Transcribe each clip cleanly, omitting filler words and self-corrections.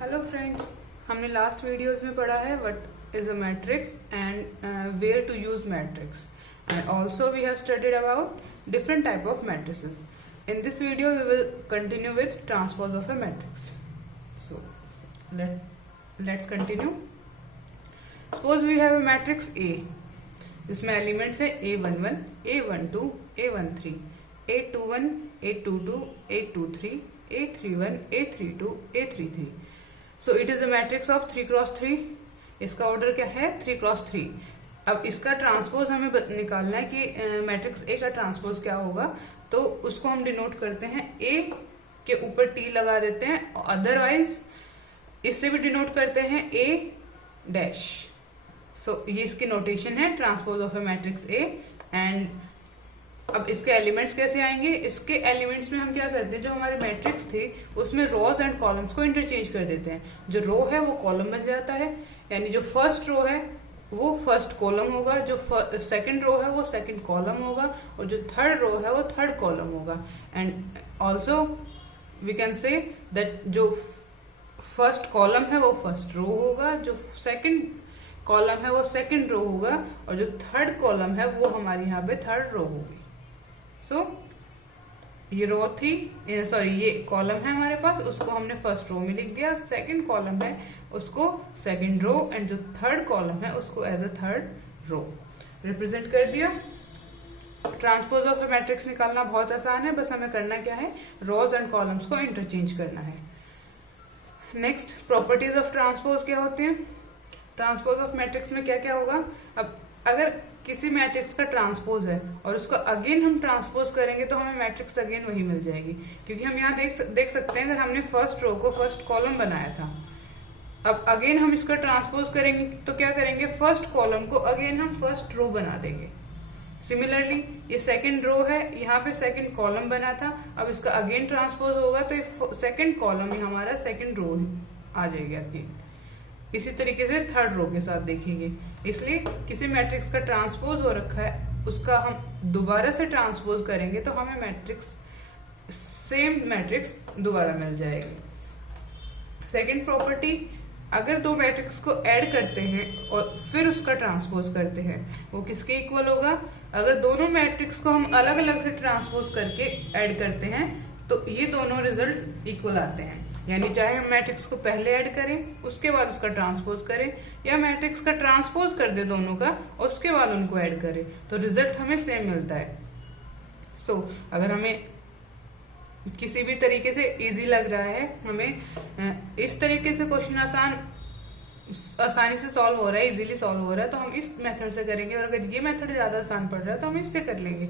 Hello friends, हमने last videos में पढ़ा है what is a matrix and where to use matrix and also we have studied about different type of matrices. In this video we will continue with transpose of a matrix. So let's continue. Suppose we have a matrix A. इसमें elements है A11, A12, A13, A21, A22, A23, A31, A32, A33. So it is a matrix of 3 cross 3. इसका order क्या है? 3 cross 3. अब इसका transpose हमें निकालना है कि मैट्रिक्स ए का ट्रांसपोज क्या होगा. तो उसको हम डिनोट करते हैं ए के ऊपर टी लगा देते हैं, अदरवाइज इससे भी डिनोट करते हैं ए डैश. सो ये इसकी नोटेशन है transpose of A matrix A. And अब इसके एलिमेंट्स कैसे आएंगे? इसके एलिमेंट्स में हम क्या करते हैं, जो हमारे मैट्रिक्स थे उसमें रोज एंड कॉलम्स को इंटरचेंज कर देते हैं. जो रो है वो कॉलम बन जाता है, यानी जो फर्स्ट रो है वो फर्स्ट कॉलम होगा, जो सेकंड रो है वो सेकंड कॉलम होगा, और जो थर्ड रो है वो थर्ड कॉलम होगा. And also we can say that जो फर्स्ट कॉलम है वो फर्स्ट रो होगा, जो सेकंड कॉलम है वो सेकंड रो होगा, और जो थर्ड कॉलम है वो हमारी यहाँ पे थर्ड रो होगी. सो ये रो थी, सॉरी ये कॉलम है हमारे पास, उसको हमने फर्स्ट रो में लिख दिया. सेकंड कॉलम है उसको सेकंड रो, एंड जो थर्ड कॉलम है उसको as a third row represent कर दिया. ट्रांसपोज ऑफ ए मैट्रिक्स निकालना बहुत आसान है, बस हमें करना क्या है, रोज एंड कॉलम्स को इंटरचेंज करना है. नेक्स्ट, प्रॉपर्टीज ऑफ ट्रांसपोज क्या होते हैं? ट्रांसपोज ऑफ मैट्रिक्स में क्या क्या होगा? अब अगर किसी मैट्रिक्स का ट्रांसपोज है और उसको अगेन हम ट्रांसपोज करेंगे तो हमें मैट्रिक्स अगेन वही मिल जाएगी, क्योंकि हम यहाँ देख सकते हैं अगर हमने फर्स्ट रो को फर्स्ट कॉलम बनाया था, अब अगेन हम इसका ट्रांसपोज करेंगे तो क्या करेंगे, फर्स्ट कॉलम को अगेन हम फर्स्ट रो बना देंगे. सिमिलरली ये सेकंड रो है, यहाँ पे सेकंड कॉलम बना था, अब इसका अगेन ट्रांसपोज होगा तो ये सेकंड कॉलम ही हमारा सेकंड रो आ जाएगी अगेन. इसी तरीके से थर्ड रो के साथ देखेंगे. इसलिए किसी मैट्रिक्स का ट्रांसपोज हो रखा है, उसका हम दोबारा से ट्रांसपोज करेंगे तो हमें मैट्रिक्स सेम मैट्रिक्स दोबारा मिल जाएगी. सेकंड प्रॉपर्टी, अगर दो मैट्रिक्स को ऐड करते हैं और फिर उसका ट्रांसपोज करते हैं, वो किसके इक्वल होगा? अगर दोनों मैट्रिक्स को हम अलग अलग से ट्रांसपोज करके ऐड करते हैं तो ये दोनों रिजल्ट इक्वल आते हैं. यानी चाहे हम मैट्रिक्स को पहले ऐड करें उसके बाद उसका ट्रांसपोज करें, या मैट्रिक्स का ट्रांसपोज कर दे दोनों का और उसके बाद उनको ऐड करें, तो रिजल्ट हमें सेम मिलता है. सो अगर हमें किसी भी तरीके से इजी लग रहा है, हमें इस तरीके से क्वेश्चन आसानी से सॉल्व हो रहा है, इजीली सॉल्व हो रहा है, तो हम इस मेथड से करेंगे, और अगर ये मेथड ज्यादा आसान पड़ रहा है तो हम इससे कर लेंगे.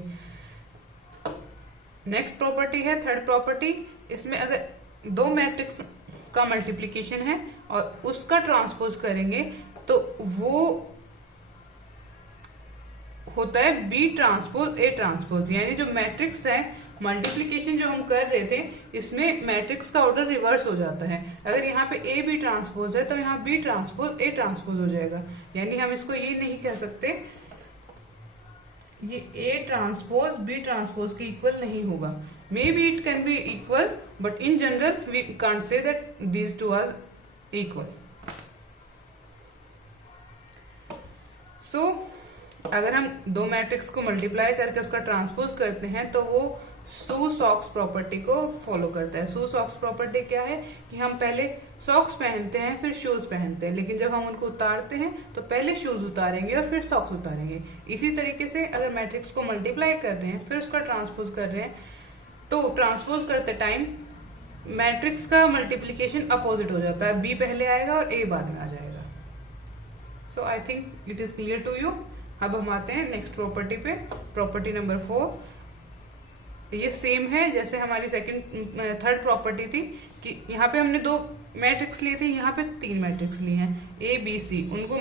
नेक्स्ट प्रॉपर्टी है थर्ड प्रॉपर्टी. इसमें अगर दो मैट्रिक्स का मल्टीप्लिकेशन है और उसका ट्रांसपोज करेंगे तो वो होता है बी ट्रांसपोज ए ट्रांसपोज. यानी जो मैट्रिक्स है, मल्टीप्लिकेशन जो हम कर रहे थे, इसमें मैट्रिक्स का ऑर्डर रिवर्स हो जाता है. अगर यहाँ पे ए बी ट्रांसपोज है तो यहाँ बी ट्रांसपोज ए ट्रांसपोज हो जाएगा. यानी हम इसको ये नहीं कह सकते ये ए ट्रांसपोज बी ट्रांसपोज के इक्वल नहीं होगा. Maybe it can be equal, but in general we can't say that these two are equal. So अगर हम दो मैट्रिक्स को मल्टीप्लाई करके उसका ट्रांसपोज करते हैं तो वो सू-सॉक्स प्रॉपर्टी को फॉलो करता है. सू-सॉक्स प्रॉपर्टी क्या है कि हम पहले सॉक्स पहनते हैं फिर शूज पहनते हैं, लेकिन जब हम उनको उतारते हैं तो पहले शूज उतारेंगे और फिर सॉक्स उतारेंगे. इसी तरीके से अगर मैट्रिक्स को मल्टीप्लाई कर रहे हैं फिर उसका ट्रांसपोज कर रहे हैं तो ट्रांसपोज करते टाइम मैट्रिक्स का मल्टीप्लिकेशन अपोजिट हो जाता है, बी पहले आएगा और ए बाद में आ जाएगा. So I think it is clear to you. अब हम आते हैं नेक्स्ट प्रॉपर्टी पे, प्रॉपर्टी नंबर 4. ये सेम है जैसे हमारी थर्ड प्रॉपर्टी थी कि यहाँ पे हमने दो मैट्रिक्स लिए थे, यहाँ पे तीन मैट्रिक्स लिए हैं ए बी सी, उनको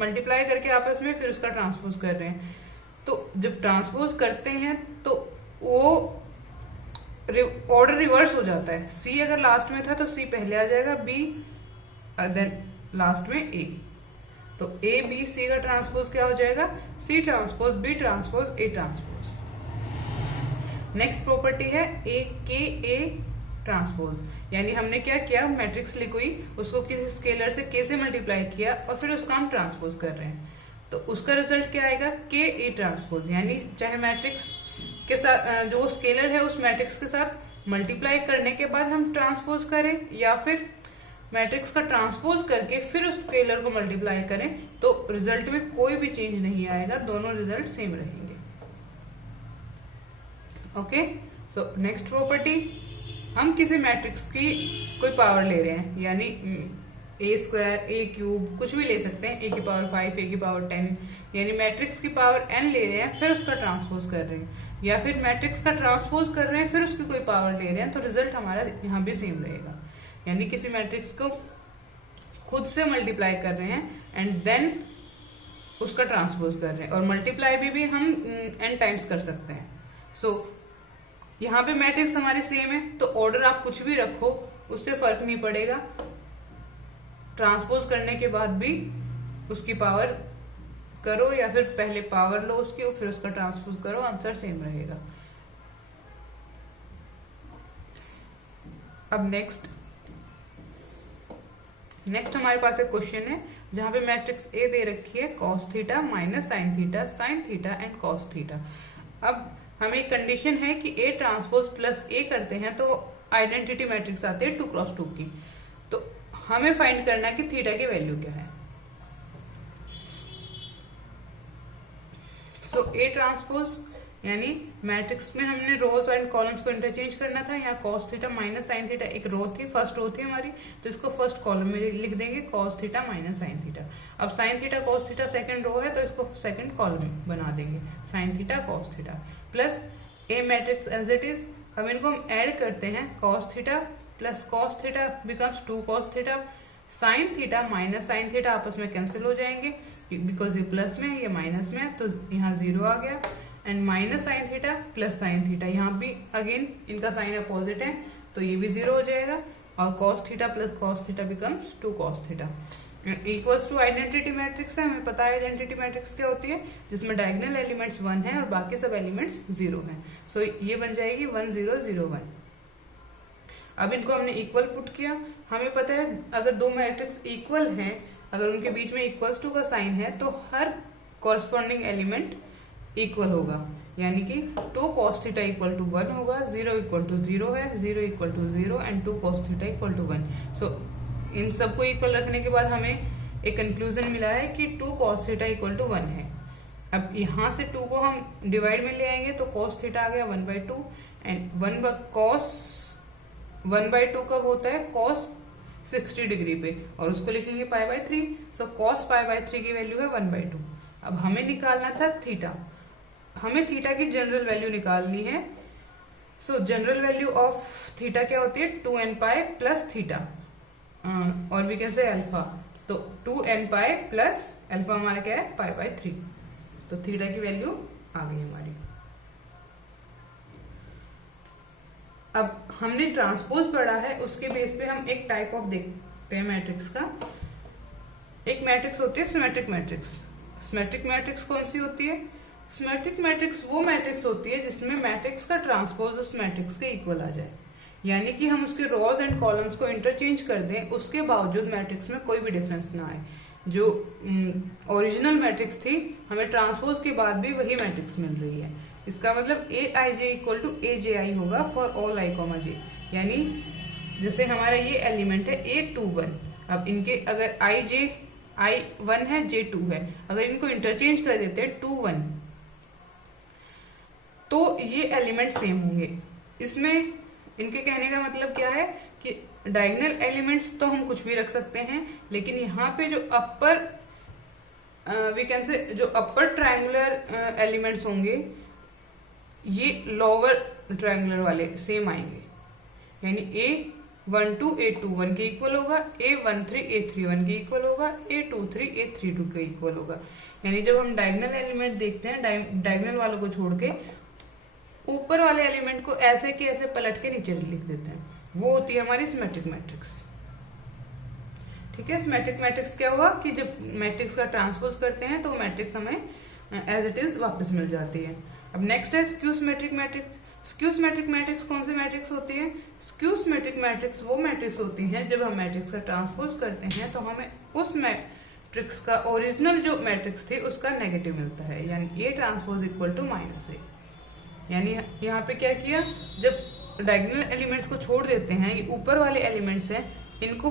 मल्टीप्लाई करके आपस में फिर उसका ट्रांसपोज कर रहे हैं. तो जब ट्रांसपोज करते हैं तो वो ऑर्डर रिवर्स हो जाता है. सी अगर लास्ट में था तो सी पहले आ जाएगा, बी देन लास्ट में ए. तो ए बी सी का ट्रांसपोज क्या हो जाएगा, C transpose B transpose A transpose. Next property है ए के ए ट्रांसपोज, यानी हमने क्या किया, मैट्रिक्स ली कोई, उसको किसी स्केलर से k से मल्टीप्लाई किया और फिर उसका हम ट्रांसपोज कर रहे हैं, तो उसका रिजल्ट क्या आएगा, k ए ट्रांसपोज। यानी चाहे मैट्रिक्स के साथ जो स्केलर है उस मैट्रिक्स के साथ मल्टीप्लाई करने के बाद हम ट्रांसपोज करें, या फिर मैट्रिक्स का ट्रांसपोज करके फिर उस स्केलर को मल्टीप्लाई करें, तो रिजल्ट में कोई भी चेंज नहीं आएगा, दोनों रिजल्ट सेम रहेंगे। ओके, सो नेक्स्ट प्रॉपर्टी, हम किसी मैट्रिक्स की कोई पावर ले रहे हैं, यानी ए स्क्वायर, ए क्यूब, कुछ भी ले सकते हैं, ए की पावर 5, ए की पावर 10, यानी मैट्रिक्स की पावर n ले रहे हैं फिर उसका ट्रांसपोज कर रहे हैं, या फिर मैट्रिक्स का ट्रांसपोज कर रहे हैं फिर उसकी कोई पावर ले रहे हैं, तो रिजल्ट हमारा यहाँ भी सेम रहेगा। यानी किसी मैट्रिक्स को खुद से मल्टीप्लाई कर रहे हैं एंड देन उसका ट्रांसपोज कर रहे हैं, और मल्टीप्लाई भी हम n टाइम्स कर सकते हैं। सो यहाँ पे मैट्रिक्स हमारे सेम है, तो ऑर्डर आप कुछ भी रखो उससे फर्क नहीं पड़ेगा, ट्रांसपोज करने के बाद भी उसकी पावर करो या फिर पहले पावर लो उसकी और फिर उसका ट्रांसपोज करो, आंसर सेम रहेगा। अब नेक्स्ट हमारे पास एक क्वेश्चन है जहां पे मैट्रिक्स ए दे रखी है cos theta minus sine theta, sine theta and cos theta. अब हमें एक कंडीशन है कि ए ट्रांसपोज प्लस ए करते हैं तो आइडेंटिटी मैट्रिक्स आती है 2x2 की, तो हमें फाइंड करना है कि थीटा की वैल्यू क्या है। सो ए ट्रांसपोज यानी मैट्रिक्स में हमने रोज एंड कॉलम्स को इंटरचेंज करना था, यहाँ cos theta minus sine theta एक रो थी, फर्स्ट रो थी हमारी, तो इसको फर्स्ट कॉलम में लिख देंगे cos theta minus sine theta. अब sine theta cos theta second row है तो इसको सेकंड कॉलम बना देंगे, sine theta cos theta plus a matrix as it is. अब इनको हम ऐड करते हैं, cos theta plus cos theta becomes 2 cos theta, sine theta minus sine theta आपस में कैंसिल हो जाएंगे बिकॉज ये प्लस में है ये माइनस में है, तो यहाँ 0 आ गया, and minus sine theta plus sine theta, यहाँ भी अगेन इनका साइन अपोजिट है तो ये भी 0 हो जाएगा, और cos theta plus cos theta becomes 2 cos theta equals to identity matrix है। हमें पता है आइडेंटिटी मैट्रिक्स क्या होती है, जिसमें डायगोनल एलिमेंट्स 1 है और बाकी सब एलिमेंट्स 0 हैं। सो ये बन जाएगी 1 0 0 1। अब इनको हमने इक्वल पुट किया, हमें पता है अगर दो मैट्रिक्स इक्वल हैं, अगर उनके बीच में इक्वल्स टू का साइन है तो हर कॉरस्पॉन्डिंग एलिमेंट इक्वल होगा, यानी कि 2 cos थीटा इक्वल टू 1 होगा, 0 इक्वल टू 0 है, 0 equal to 0 and 2 cos theta equal to 1। So इन सबको इक्वल रखने के बाद हमें एक कंक्लूजन मिला है कि 2 cos थीटा इक्वल टू 1 है। अब यहाँ से 2 को हम डिवाइड में ले आएंगे तो cos थीटा आ गया 1/2 एंड cos 1/2 कब होता है, cos 60 डिग्री पे, और उसको लिखेंगे π/3। सो cos π/3 की वैल्यू है 1/2। अब हमें निकालना था थीटा, हमें थीटा की जनरल वैल्यू निकालनी है। सो जनरल वैल्यू ऑफ थीटा क्या होती है, 2n पाई प्लस थीटा, और भी कैसे अल्फा, तो 2n पाई प्लस अल्फा हमारा क्या है π/3, तो थीटा की वैल्यू आ गई हमारी। अब हमने ट्रांसपोज पढ़ा है, उसके बेस पे हम एक टाइप ऑफ देखते हैं मैट्रिक्स का। एक मैट्रिक्स होती है सिमेट्रिक मैट्रिक्स। सिमेट्रिक मैट्रिक्स कौन सी होती है, सिमेट्रिक मैट्रिक्स वो मैट्रिक्स होती है जिसमें मैट्रिक्स का ट्रांसपोज उस मैट्रिक्स के इक्वल आ जाए, यानी कि हम उसके रोज एंड कॉलम्स को इंटरचेंज कर दें, उसके बावजूद मैट्रिक्स में कोई भी डिफरेंस ना आए। जो ओरिजिनल मैट्रिक्स थी हमें ट्रांसपोज के बाद भी वही मैट्रिक्स मिल रही है। इसका मतलब Aij इक्वल टू Aji होगा फॉर ऑल i, j, यानी जैसे हमारा ये एलिमेंट है A21, अब इनके अगर i1 है j2 है, अगर इनको इंटरचेंज कर देते हैं 2 1 तो ये एलिमेंट सेम होंगे। इसमें इनके कहने का मतलब क्या है कि डायगोनल एलिमेंट्स तो हम कुछ भी रख सकते हैं, लेकिन यहाँ पे जो अपर वी कैन से जो अपर ट्रायंगुलर एलिमेंट्स होंगे ये लोअर ट्रायंगुलर वाले सेम आएंगे, यानी A12 A21 के इक्वल होगा, A13 A31 के इक्वल होगा, A23 A32 के इक्वल होगा। यानी जब हम डायगोनल एलिमेंट देखते हैं, डायगोनल वालों को छोड़ के ऊपर वाले एलिमेंट को ऐसे के ऐसे पलट के नीचे लिख देते हैं, वो होती है हमारी सिमेट्रिक मैट्रिक्स। ठीक है, सिमेट्रिक मैट्रिक्स क्या हुआ कि जब मैट्रिक्स का ट्रांसपोज करते हैं तो मैट्रिक्स हमें एज इट इज वापस मिल जाती है। अब नेक्स्ट है skew symmetric matrix. Skew symmetric matrix कौन सी मैट्रिक्स होती है? स्क्यू सिमेट्रिक मैट्रिक्स वो मैट्रिक्स होती हैं जब हम मैट्रिक्स का ट्रांसपोज करते हैं तो हमें उस मैट्रिक्स का ओरिजिनल जो मैट्रिक्स थी उसका नेगेटिव मिलता है, यानी A transpose equal to -A। यानी यहाँ पे क्या किया, जब डायगोनल एलिमेंट्स को छोड़ देते हैं, ये ऊपर वाले एलिमेंट्स हैं, इनको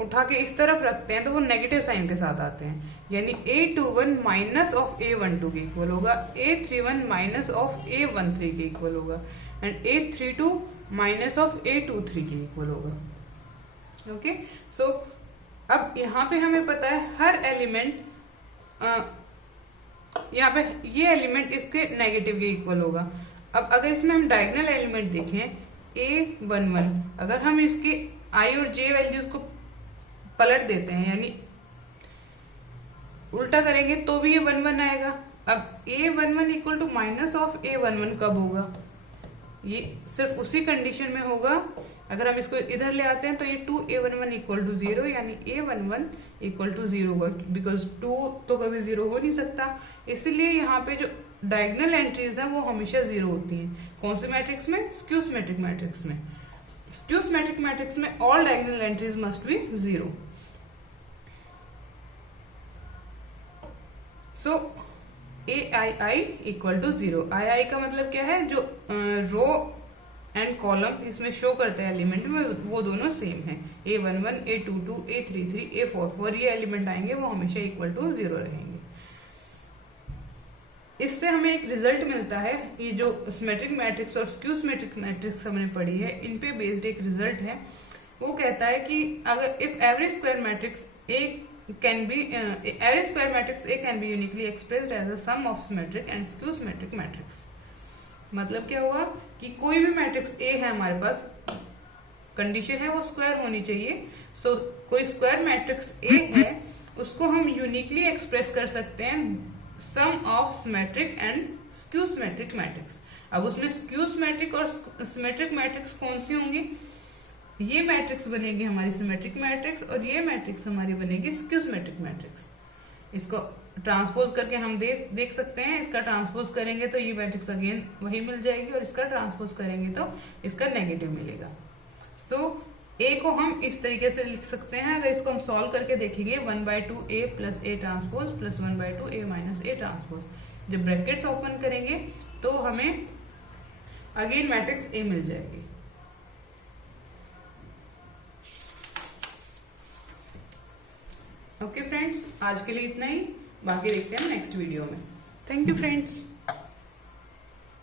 उठा के इस तरफ रखते हैं तो वो नेगेटिव साइन के साथ आते हैं, यानी A21 माइनस ऑफ A12 के इक्वल होगा, A31 माइनस ऑफ A13 के इक्वल होगा and A32 minus of A23 के इक्वल होगा। ओके, सो अब यहाँ पे हमें पता है हर एलिमेंट, यहाँ पे ये एलिमेंट इसके नेगेटिव के इक्वल होगा। अब अगर इसमें हम डायगोनल एलिमेंट देखें A11, अगर हम इसके I और J वैल्यूज को पलट देते हैं, यानी उल्टा करेंगे तो भी ये 1 आएगा। अब A11 equal to minus of A11 कब होगा? ये सिर्फ उसी कंडीशन में होगा अगर हम इसको इधर ले आते हैं तो ये 2A11 इक्वल टू 0, यानी A11 इक्वल टू 0 होगा, बिकॉज 2 तो कभी 0 हो नहीं सकता। इसलिए यहाँ पे जो डायगोनल एंट्रीज हैं वो हमेशा 0 होती हैं। कौन से मैट्रिक्स में? स्क्यू सिमेट्रिक मैट्रिक्स में। स्क्यू सिमेट्रिक मैट्रिक्स में all diagonal entries must be 0। So AI equal to 0। I का मतलब क्या है? जो रो एंड कॉलम इसमें शो करते हैं एलिमेंट में वो दोनों सेम है। A11, A22, A33, A44 ये एलिमेंट आएंगे वो हमेशा इक्वल टू 0 रहेंगे। इससे हमें एक रिजल्ट मिलता है, ये जो सिमेट्रिक मैट्रिक्स और स्क्यू सिमेट्रिक मैट्रिक्स हमने पढ़ी है इन पे बेस्ड एक रिजल्ट है। वो कहता है कि अगर if average square matrix A can be average square matrix A can be uniquely expressed as a sum of symmetric and skew symmetric matrix। मतलब क्या हुआ कि कोई भी मैट्रिक्स A है हमारे पास, कंडीशन है वो स्क्वायर होनी चाहिए। सो कोई स्क्वायर मैट्रिक्स A है उसको हम यूनिकली एक्सप्रेस कर सकते हैं sum of symmetric and skew symmetric matrix. अब उसमें स्क्यू सिमेट्रिक और सिमेट्रिक मैट्रिक्स कौन सी होंगी? ये मैट्रिक्स बनेगी हमारी सिमेट्रिक मैट्रिक्स और ये मैट्रिक्स हमारी बनेगी स्क्यू सिमेट्रिक मैट्रिक्स। इसको ट्रांसपोज करके हम देख सकते हैं, इसका ट्रांसपोज करेंगे तो ये मैट्रिक्स अगेन वही मिल जाएगी और इसका ट्रांसपोज करेंगे तो इसका नेगेटिव मिलेगा। सो A को हम इस तरीके से लिख सकते हैं। अगर इसको हम सॉल्व करके देखेंगे 1/2A plus A transpose plus 1/2A minus A transpose. जब ब्रैकेट्स ओपन करेंगे तो हमें अगेन मैट्रिक्स A मिल जाएगी। ओके फ्रेंड्स, आज के लिए इतना ही, बाकी देखते हैं नेक्स्ट वीडियो में। Thank you friends.